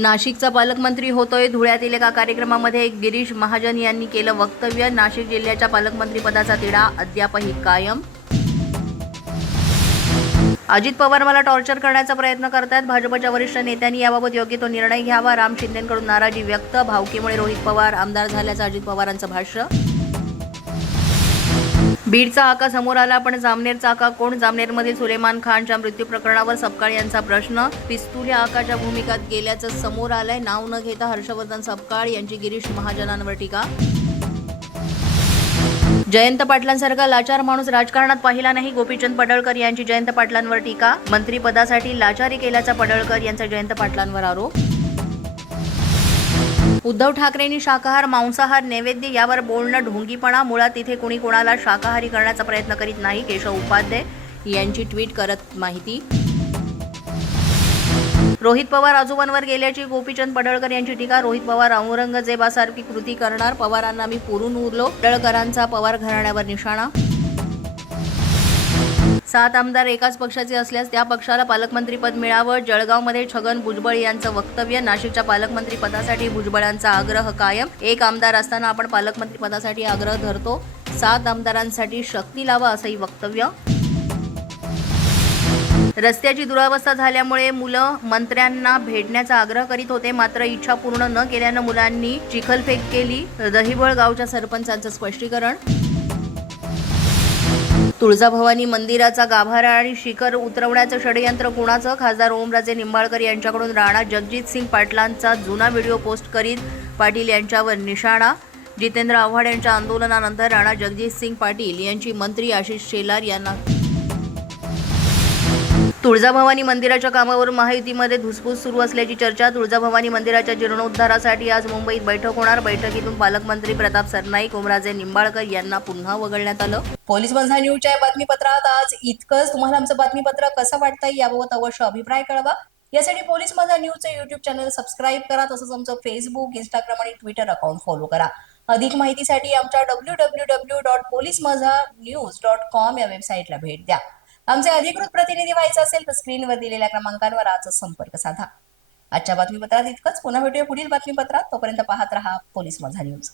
नाशिकचा पालकमंत्री होतोय. धुळ्यातील एका कार्यक्रमामध्ये गिरीश महाजन यांनी केलं वक्तव्य. नाशिक जिल्ह्याच्या पालकमंत्रीपदाचा तिढा अद्यापही कायम. अजित पवार मला टॉर्चर करण्याचा प्रयत्न करतात. भाजपच्या वरिष्ठ नेत्यांनी याबाबत योग्य तो निर्णय घ्यावा. राम शिंदेंकडून नाराजी व्यक्त. भावकीमुळे रोहित पवार आमदार झाल्याचं अजित पवारांचं भाष्य. बीडचा आका समोर आला, पण जामनेरचा आका कोण? जामनेरमधील सुलेमान खानच्या मृत्यू प्रकरणावर सपकाळ यांचा प्रश्न. पिस्तुल्या आकाच्या भूमिकात गेल्याचं समोर आलंय. नाव न घेता हर्षवर्धन सपकाळ यांची गिरीश महाजनांवर टीका. जयंत पाटलांसारखा लाचार माणूस राजकारणात पाहिला नाही. गोपीचंद पडळकर यांची जयंत पाटलांवर टीका. मंत्रिपदासाठी लाचारी केल्याचा पडळकर यांचा जयंत पाटलांवर आरोप. उद्धव ठाकरेंनी शाकाहार मांसाहार नैवेद्य यावर बोलणं ढोंगीपणा. मुळात तिथे कुणी कोणाला शाकाहारी करण्याचा प्रयत्न करीत नाही. केशव उपाध्याय यांची ट्विट करत माहिती. रोहित पवार आजोबांवर गेल्याची गोपीचंद पडळकर यांची टीका. रोहित पवार औरंगजेबासारखी कृती करणार. पवारांना मी पुरून उरलो. पडळकरांचा पवार घराण्यावर निशाणा. 7 आमदार एकाच पक्षाचे असल्यास त्या पक्षाला पालकमंत्रीपद मिळावं. जळगावमध्ये छगन भुजबळ यांचं वक्तव्य. नाशिकच्या पालकमंत्रीपदासाठी भुजबळांचा आग्रह कायम. 1 आमदार असताना आपण पालकमंत्रीपदासाठी आग्रह धरतो. 7 आमदारांसाठी शक्ती लावा असंही वक्तव्य. रस्त्याची दुरावस्था झाल्यामुळे मुलं मंत्र्यांना भेटण्याचा आग्रह करीत होते, मात्र इच्छा पूर्ण न केल्यानं मुलांनी चिखलफेक केली. दहिबळ गावच्या सरपंचांचं स्पष्टीकरण. तुळजाभवानी मंदिराचा गाभारा आणि शिखर उतरवण्याचं षडयंत्र कुणाचं? खासदार ओमराजे निंबाळकर यांच्याकडून राणा जगजितसिंग पाटलांचा जुना व्हिडिओ पोस्ट करीत पाटील यांच्यावर निशाणा. जितेंद्र आव्हाड यांच्या आंदोलनानंतर राणा जगजितसिंग पाटील यांची मंत्री आशिष शेलार यांना. तुळजाभवानी मंदिराच्या कामावरून महायुतीमध्ये धुसफूस सुरू असल्याची चर्चा. तुळजाभवानी मंदिराच्या जीर्णोद्धारासाठी आज मुंबईत बैठक होणार. बैठकीतून पालकमंत्री प्रताप सरनाईक ओमराजे निंबाळकर यांना पुन्हा वगळण्यात आलं. पोलीस माझा न्यूजच्या बातमीपत्रात आज इतकंच. तुम्हाला आमचं बातमीपत्र कसं वाटतंय याबाबत अवश्य अभिप्राय कळवा. यासाठी पोलीस माझा न्यूजचं युट्यूब चॅनल सबस्क्राईब करा. तसंच आमचं फेसबुक, इंस्टाग्राम आणि ट्विटर अकाउंट फॉलो करा. अधिक माहितीसाठी आमच्या www.policemazhanews.com या वेबसाईटला भेट द्या. आमचे अधिकृत प्रतिनिधी व्हायचं असेल तर स्क्रीनवर दिलेल्या क्रमांकांवर आजच संपर्क साधा. आजच्या बातमीपत्रात इतकंच. पुन्हा भेटूया पुढील बातमीपत्रात. तोपर्यंत पाहत रहा पोलीस माझा न्यूज.